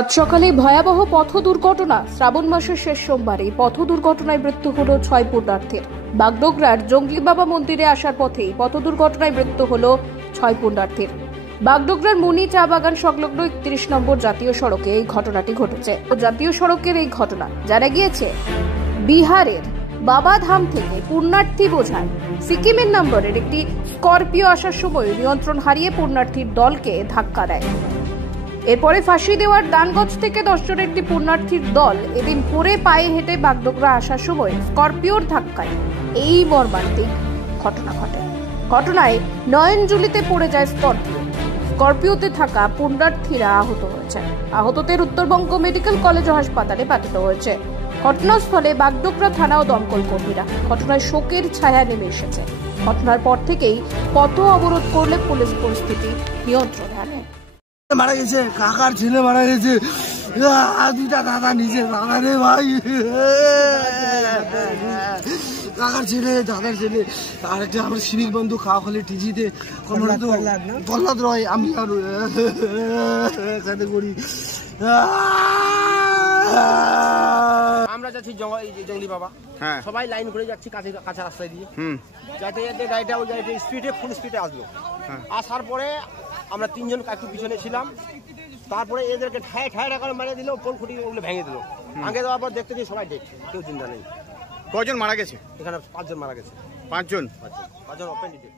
আজ সকালে ভয়াবহ পথ দুর্ঘটনা। শ্রাবণ মাসের শেষ সোমবারে পথ দুর্ঘটনায় মৃত্যু হলো 6 পুণ্যার্থীর। বাগডোগরার জঙ্গলি বাবা মন্দিরে আসার পথেই পথ দুর্ঘটনায় মৃত্যু হলো 6 পুণ্যার্থীর। বাগডোগরার মুনি চা বাগান সংলগ্ন 31 নম্বর জাতীয় সড়কে এই ঘটনাটি ঘটেছে। জাতীয় সড়কের এই ঘটনা জানা গিয়েছে বিহারের বাবাধাম থেকে পুণ্যার্থী বোঝায় সিকিমের নম্বরের একটি স্করপিও আসার সময় নিয়ন্ত্রণ হারিয়ে পুণ্যার্থীর দলকে ধাক্কা দেয়। এরপরে ফাঁসি দেওয়ার দানগঞ্জ থেকে 10 জনের একটি পুণ্যার্থীর দল এদিন ভোরে পায়ে হেঁটে বাগডোগরা আসার সময় স্করপিওর ধাক্কায় এই মর্মান্তিক ঘটনা ঘটে। ঘটনায় নয়নজুলিতে পড়ে যায় স্করপিওতে থাকা পুণ্যার্থীরা আহত হয়েছে। আহতদের উত্তরবঙ্গ মেডিকেল কলেজ ও হাসপাতালে পাঠানো হয়েছে। ঘটনাস্থলে বাগডোগরা থানা ও দমকল কর্মীরা। ঘটনায় শোকের ছায়া নেমে এসেছে। ঘটনার পর থেকেই পথ অবরোধ করলে পুলিশ পরিস্থিতি নিয়ন্ত্রণে আনে। মারা গেছে, কাকার ছেলে মারা গেছে, দুইটা দাদা নিচে, দাদা রে ভাই, কাকার ছেলে, দাদার ছেলে, আর একটা আমার সিভিক বন্ধু খাওয়া খালি টিজিতে প্রহ্লাদ রয়, আমি আর সাথে করি। আমরা যাচ্ছি জঙ্গলি বাবা, সবাই লাইন করে যাচ্ছি কাঁচা রাস্তায় দিয়ে, যাতে যাতে গাড়িটা ওই গাড়িটা স্পিডে ফুল স্পিডে আসলো। আসার পরে আমরা তিনজন একটু পিছনে ছিলাম। তারপরে এদেরকে ঠায় করে মারিয়ে দিল, পোল খুঁটি ওগুলো ভেঙে দিল। ভেঙে দেওয়ার পর দেখতে সবাই ডেট, কেউ চিন্তা নেই। কজন মারা গেছে? এখানে 5 জন মারা গেছে। 5 জন ওপেন ডিটেল।